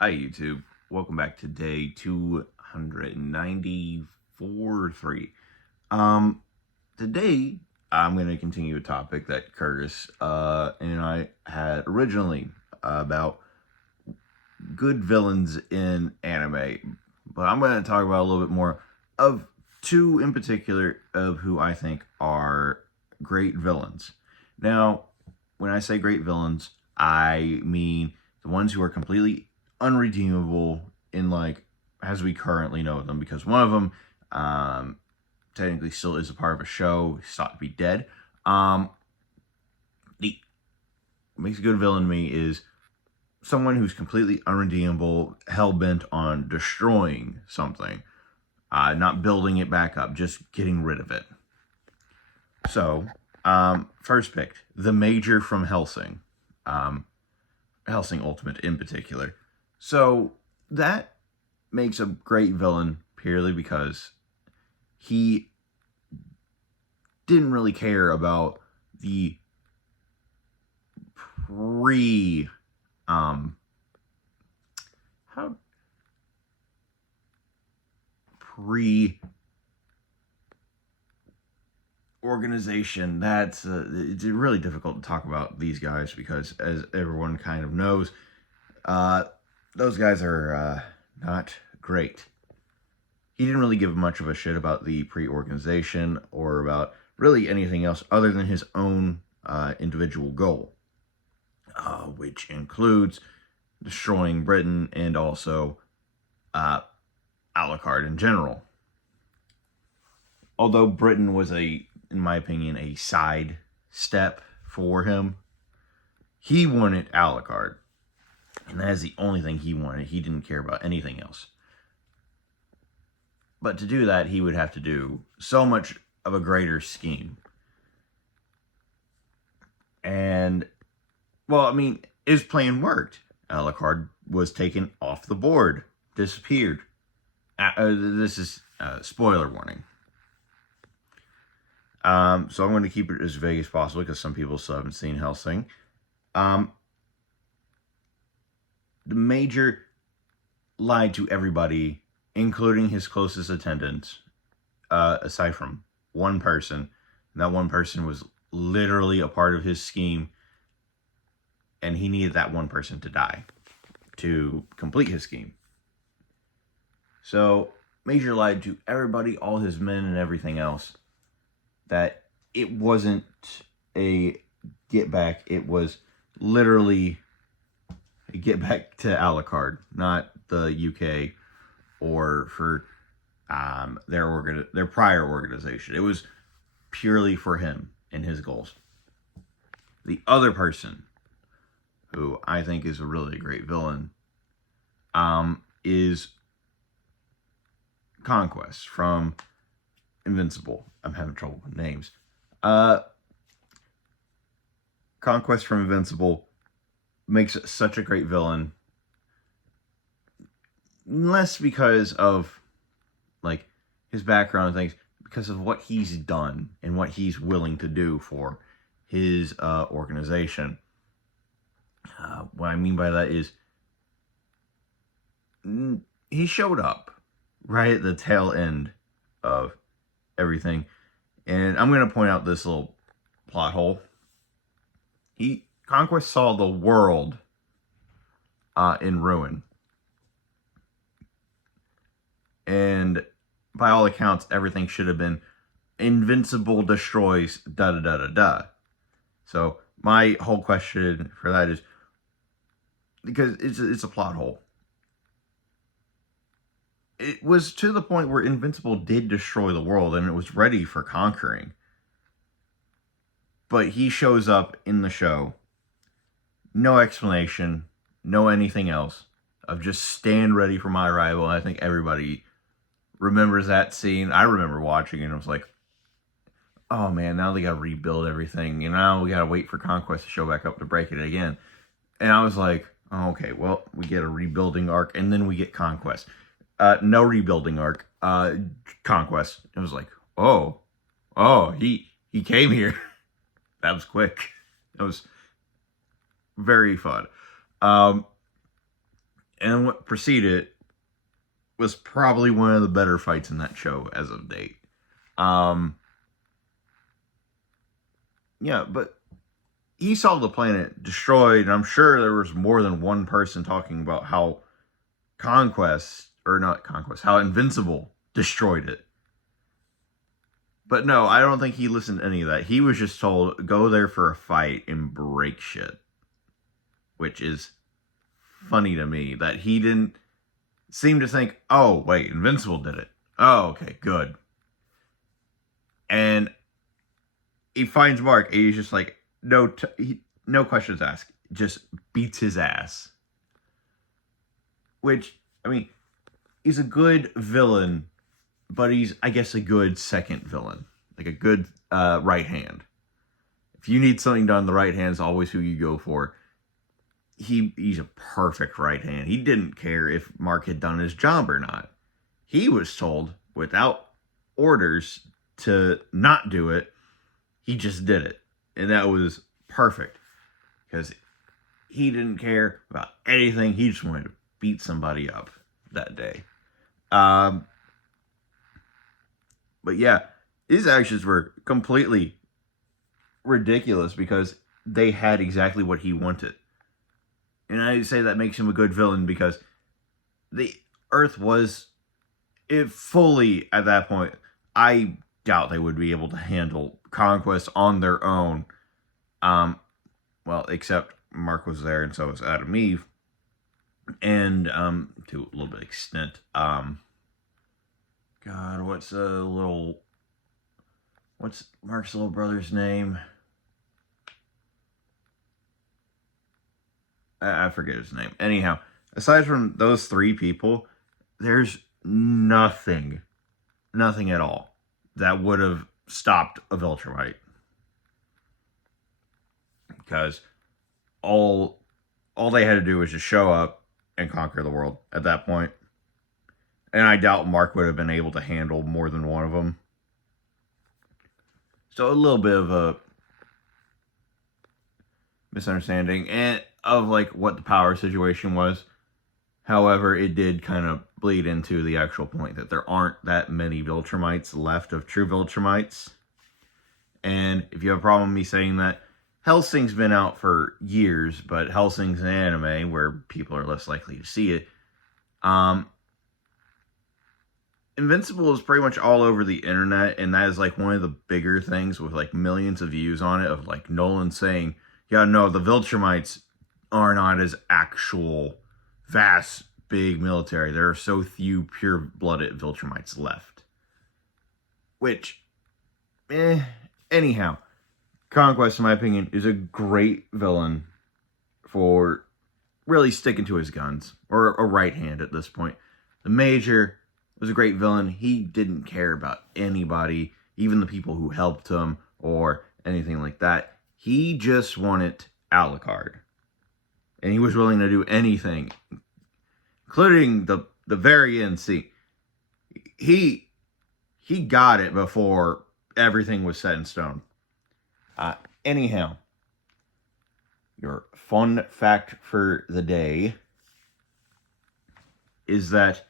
Hi YouTube, welcome back to day 294 3. Um, Today I'm going to continue a topic that Curtis and I had originally about good villains in anime, but I'm going to talk about a little bit more of two in particular of who I think are great villains. Now, when I say great villains, I mean the ones who are completely unredeemable in like as we currently know them, because one of them technically still is a part of a show. He's thought to be dead. The makes a good villain to me is someone who's completely unredeemable, hell bent on destroying something, not building it back up, just getting rid of it. So, first pick, the Major from Hellsing, Hellsing Ultimate in particular. So that makes a great villain purely because he didn't really care about the pre how pre organization. That's it's really difficult to talk about these guys because, as everyone kind of knows, those guys are not great. He didn't really give much of a shit about the pre-organization or about really anything else other than his own individual goal, which includes destroying Britain and also Alucard in general. Although Britain was in my opinion, a side step for him, he wanted Alucard. And that is the only thing he wanted. He didn't care about anything else. But to do that, he would have to do so much of a greater scheme. And, well, I mean, his plan worked. Alucard was taken off the board, disappeared. This is spoiler warning. So I'm going to keep it as vague as possible because some people still haven't seen Hellsing. The Major lied to everybody, including his closest attendants, aside from one person. And that one person was literally a part of his scheme, and he needed that one person to die to complete his scheme. So Major lied to everybody, all his men and everything else, that it wasn't a get back. It was literally a get back to Alucard, not the UK or for their prior organization. It was purely for him and his goals. The other person who I think is a really great villain is Conquest from Invincible. I'm having trouble with names. Conquest from Invincible makes such a great villain. Less because of like his background and things, because of what he's done and what he's willing to do for his organization. What I mean by that is he showed up right at the tail end of everything. And I'm going to point out this little plot hole. Conquest saw the world in ruin. And by all accounts, everything should have been Invincible destroys da da da da da. So my whole question for that is, because it's a plot hole. It was to the point where Invincible did destroy the world and it was ready for conquering. But he shows up in the show, no explanation, no anything else, of just stand ready for my arrival. And I think everybody remembers that scene. I remember watching it and I was like, oh man, now they gotta rebuild everything. And now we gotta wait for Conquest to show back up to break it again. And I was like, oh, okay, well, we get a rebuilding arc and then we get Conquest. No rebuilding arc. Conquest. It was like, oh, he came here. That was quick. That was very fun. And what preceded was probably one of the better fights in that show as of date. Um, yeah, but he saw the planet destroyed, and I'm sure there was more than one person talking about how how Invincible destroyed it. But no, I don't think he listened to any of that. He was just told, go there for a fight and break shit. Which is funny to me that he didn't seem to think, oh, wait, Invincible did it. Oh, okay, good. And he finds Mark, and he's just like, no questions asked. Just beats his ass. Which, I mean, he's a good villain, but he's, I guess, a good second villain. Like a good right hand. If you need something done, the right hand is always who you go for. He's a perfect right hand. He didn't care if Mark had done his job or not. He was told, without orders, to not do it. He just did it. And that was perfect. Because he didn't care about anything. He just wanted to beat somebody up that day. But yeah, his actions were completely ridiculous because they had exactly what he wanted. And I say that makes him a good villain because the Earth was fully, at that point, I doubt they would be able to handle conquest on their own. Well, except Mark was there and so was Adam Eve. And to a little bit extent. God, what's Mark's little brother's name? I forget his name. Anyhow, aside from those three people, there's nothing at all that would have stopped a Viltrumite. Because all they had to do was just show up and conquer the world at that point. And I doubt Mark would have been able to handle more than one of them. So a little bit of a misunderstanding and of like what the power situation was. However, it did kind of bleed into the actual point that there aren't that many Viltrumites left of true Viltrumites. And if you have a problem with me saying that, Hellsing's been out for years, but Hellsing's an anime where people are less likely to see it. Invincible is pretty much all over the internet, and that is like one of the bigger things with like millions of views on it, of like Nolan saying, yeah, no, the Viltrumites are not as actual vast, big military. There are so few pure-blooded Viltrumites left. Which, anyhow, Conquest, in my opinion, is a great villain for really sticking to his guns, or a right hand at this point. The Major was a great villain. He didn't care about anybody, even the people who helped him, or anything like that. He just wanted Alucard. And he was willing to do anything, including the very end. See, he got it before everything was set in stone. Anyhow, your fun fact for the day is that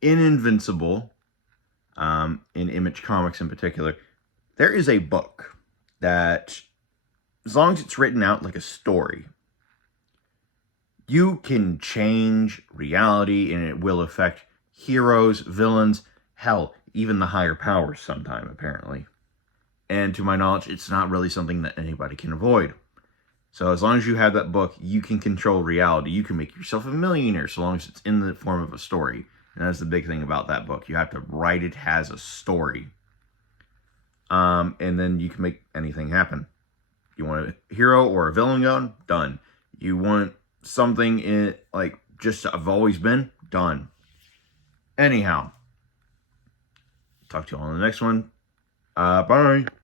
in Invincible, in Image Comics in particular, there is a book that, as long as it's written out like a story, you can change reality and it will affect heroes, villains, hell, even the higher powers sometime, apparently. And to my knowledge, it's not really something that anybody can avoid. So as long as you have that book, you can control reality. You can make yourself a millionaire so long as it's in the form of a story. And that's the big thing about that book. You have to write it as a story. And then you can make anything happen. You want a hero or a villain going? Done. You want something in, like, just I've always been? Done. Anyhow. Talk to you all on the next one. Bye.